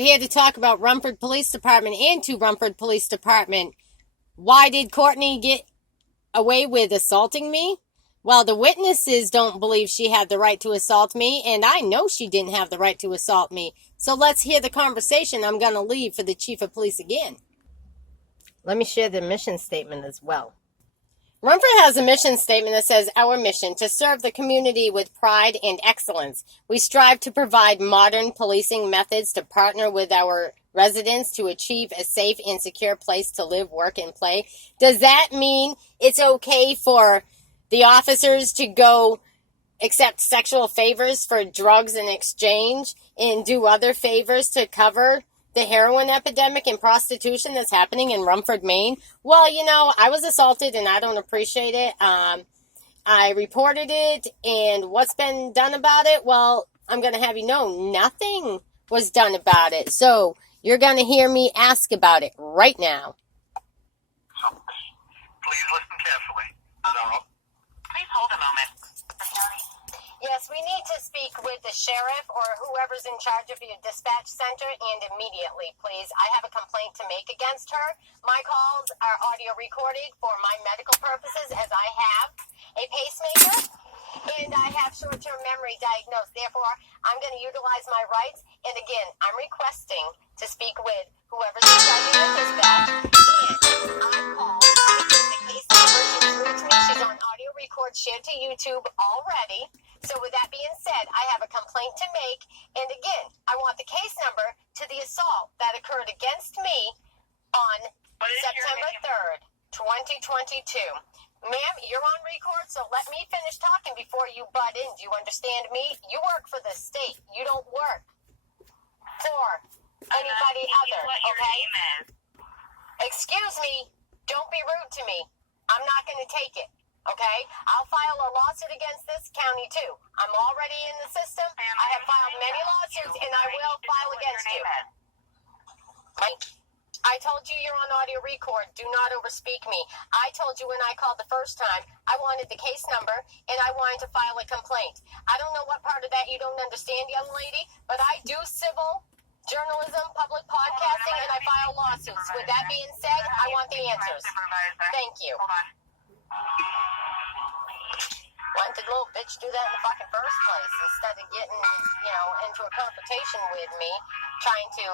We're here to talk about Rumford Police Department and to Rumford Police Department. Why did Courtney get away with assaulting me? Well, the witnesses don't believe she had the right to assault me, and I know she didn't have the right to assault me. So let's hear the conversation. I'm going to leave for the chief of police again. Let me share the mission statement as well. Rumford has a mission statement that says, our mission, to serve the community with pride and excellence. We strive to provide modern policing methods to partner with our residents to achieve a safe and secure place to live, work, and play. Does that mean it's okay for the officers to go accept sexual favors for drugs in exchange and do other favors to cover the heroin epidemic and prostitution that's happening in Rumford, Maine? Well, I was assaulted and I don't appreciate it. I reported it, and what's been done about it? Well, I'm going to have you know, nothing was done about it. So you're going to hear me ask about it right now. So, please listen carefully. Please hold a moment. Yes, we need to speak with the sheriff or whoever's in charge of your dispatch center, and immediately, please. I have a complaint to make against her. My calls are audio recorded for my medical purposes, as I have a pacemaker and I have short-term memory diagnosed. Therefore, I'm going to utilize my rights. And again, I'm requesting to speak with whoever's in charge of your dispatch. And I called because the case number she was rude to me. She's on audio record shared to YouTube already. So with that being said, I have a complaint to make. And again, I want the case number to the assault that occurred against me on September 3rd, 2022. Ma'am, you're on record, so let me finish talking before you butt in. Do you understand me? You work for the state. You don't work for anybody other, okay? Excuse me. Don't be rude to me. I'm not going to take it. Okay? I'll file a lawsuit against this county, too. I'm already in the system. I have filed many lawsuits, and I will file against you. Right? I told you you're on audio record. Do not overspeak me. I told you when I called the first time, I wanted the case number, and I wanted to file a complaint. I don't know what part of that you don't understand, young lady, but I do civil journalism, public podcasting, and I file lawsuits. With that being said, I want the answers. Thank you. Why did the little bitch do that in the fucking first place instead of getting, into a confrontation with me, trying to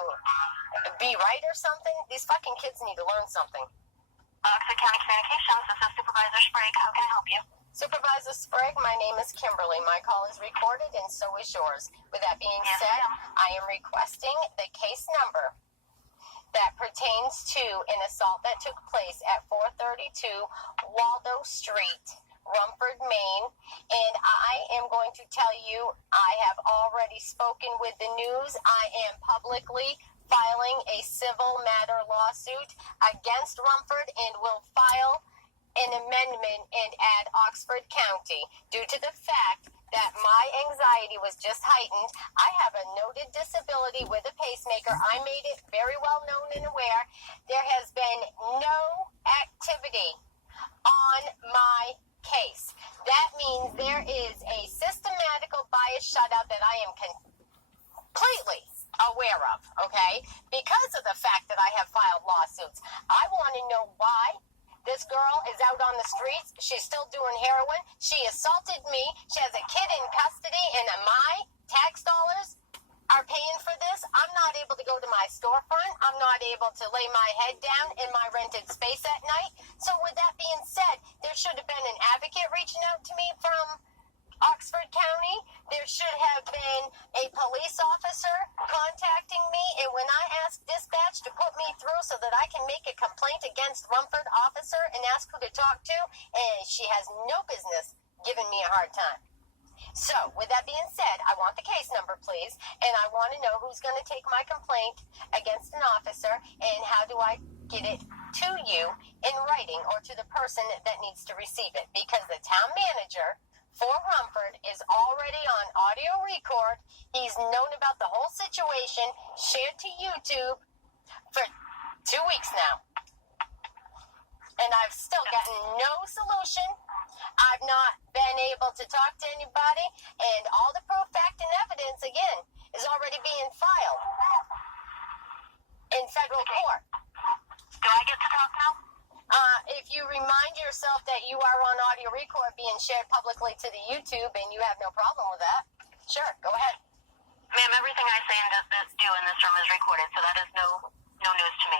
be right or something? These fucking kids need to learn something. Oxford County Communications, this is Supervisor Sprague. How can I help you? Supervisor Sprague, my name is Kimberly. My call is recorded, and so is yours. With that being said, I am requesting the case number that pertains to an assault that took place at 432 Waldo Street, Rumford, Maine, and I am going to tell you I have already spoken with the news. I am publicly filing a civil matter lawsuit against Rumford and will file an amendment and add Oxford County due to the fact that my anxiety was just heightened. I have a noted disability with a pacemaker. I made it very well known and aware. There has been no activity on my case. That means there is a systematical bias shutout that I am completely aware of, okay? Because of the fact that I have filed lawsuits. I want to know why this girl is out on the streets. She's still doing heroin. She assaulted me. She has a kid in custody, and my tax dollars are paying for this. I'm not able to go to my storefront. I'm not able to lay my head down in my rented space at night. So with that being said, there should have been an advocate reaching out to me from Oxford County. There should have been a police officer contacting me, and when I asked dispatch to put me through so that I can make a complaint against Rumford officer and ask who to talk to, and she has no business giving me a hard time. So, with that being said, I want the case number, please, and I want to know who's going to take my complaint against an officer, and how do I get it to you in writing or to the person that needs to receive it, because the town manager for Rumford is already on audio record. He's known about the whole situation, shared to YouTube for 2 weeks now. And I've still gotten no solution. I've not been able to talk to anybody. And all the proof, fact, and evidence, again, is already being filed. federal court. Do I get to talk now? If you remind yourself that you are on audio record being shared publicly to the YouTube and you have no problem with that, sure, go ahead. Ma'am, everything I say and do in this room is recorded, so that is no news to me.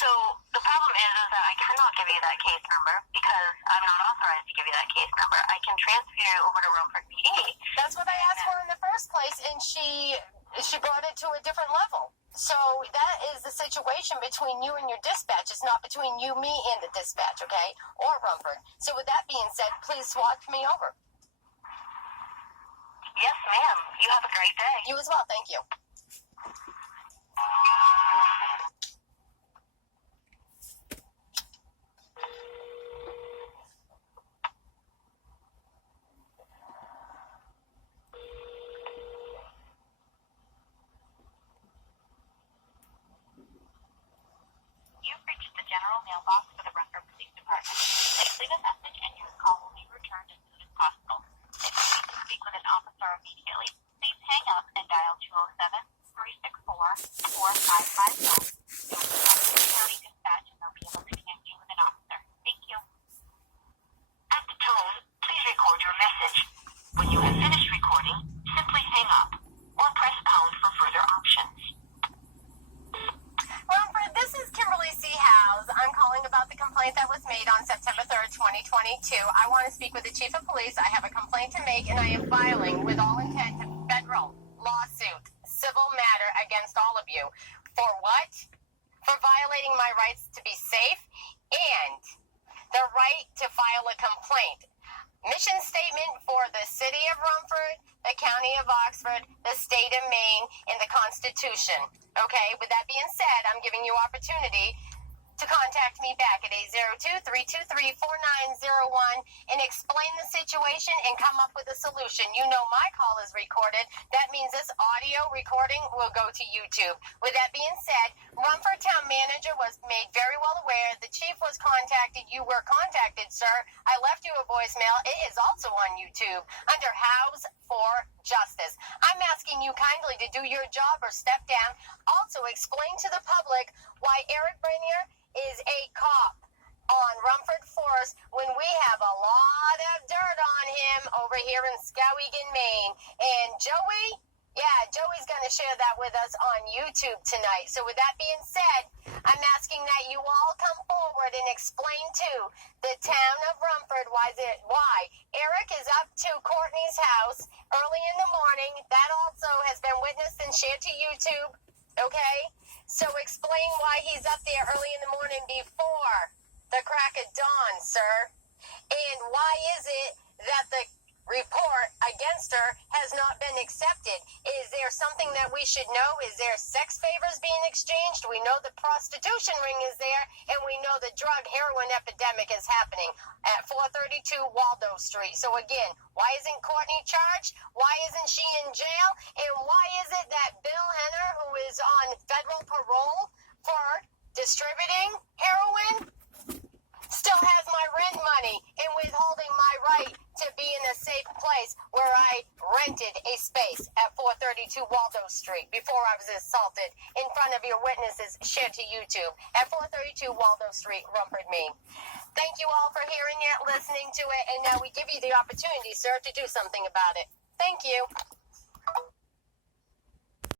So the problem is that I cannot give you that case number because I'm not authorized to give you that case number. I can transfer you over to Rumford, PA. That's what I asked for in the first place, and she brought it to a different level. So that is the situation between you and your dispatch. It's not between you, me, and the dispatch, okay? Or Rumford. So with that being said, please swap me over. Yes, ma'am. You have a great day. You as well. Thank you. You've reached the general mailbox for the Rumford Police Department. Please leave a message and your call will be returned as soon as possible. If you need to speak with an officer immediately, please hang up and dial 207-364-4551. You'll be on to the county dispatch and they'll be able to connect you with an officer. Thank you. At the tone, please record your message. When you have finished recording, simply hang up or press pound for further options. Rumford, this is Kimberly C. Howes. I'm calling about the complaint that was made on September 3rd, 2022. I want to speak with the chief of police. I have a complaint to make, and I am filing with all intent a federal lawsuit, civil matter against all of you. For what? For violating my rights to be safe and the right to file a complaint. Mission statement for the city of Rumford, the county of Oxford, the state of Maine, and the Constitution. Okay, with that being said, I'm giving you opportunity to contact me back at 802-323-4901 and explain the situation and come up with a solution. You know my call is recorded. That means this audio recording will go to YouTube. With that being said, Rumford Town Manager was made very well aware. The chief was contacted. You were contacted, sir. I left you a voicemail. It is also on YouTube under House for Justice. I'm asking you kindly to do your job or step down. Also, explain to the public why Eric Brenier is a cop on Rumford Forest when we have a lot of dirt on him over here in Skowhegan, Maine. And Joey's going to share that with us on YouTube tonight. So with that being said, I'm asking that you all come forward and explain to the town of Rumford why Eric is up to Courtney's house early in the morning. That also has been witnessed and shared to YouTube. Okay? So explain why he's up there early in the morning before the crack of dawn, sir. And why is it that the report against her has not been accepted? Is there something that we should know? Is there sex favors being exchanged? We know the prostitution ring is there, and we know the drug heroin epidemic is happening at 432 Waldo Street. So again, why isn't Courtney charged? Why isn't she in jail? And why is it that Bill Henner, who is on federal parole for distributing heroin, still has my rent money and withholding my right to be in a safe place where I rented a space at 432 Waldo Street before I was assaulted in front of your witnesses shared to YouTube at 432 Waldo Street, Rumford, Maine. Thank you all for hearing it, listening to it, and now we give you the opportunity, sir, to do something about it. Thank you.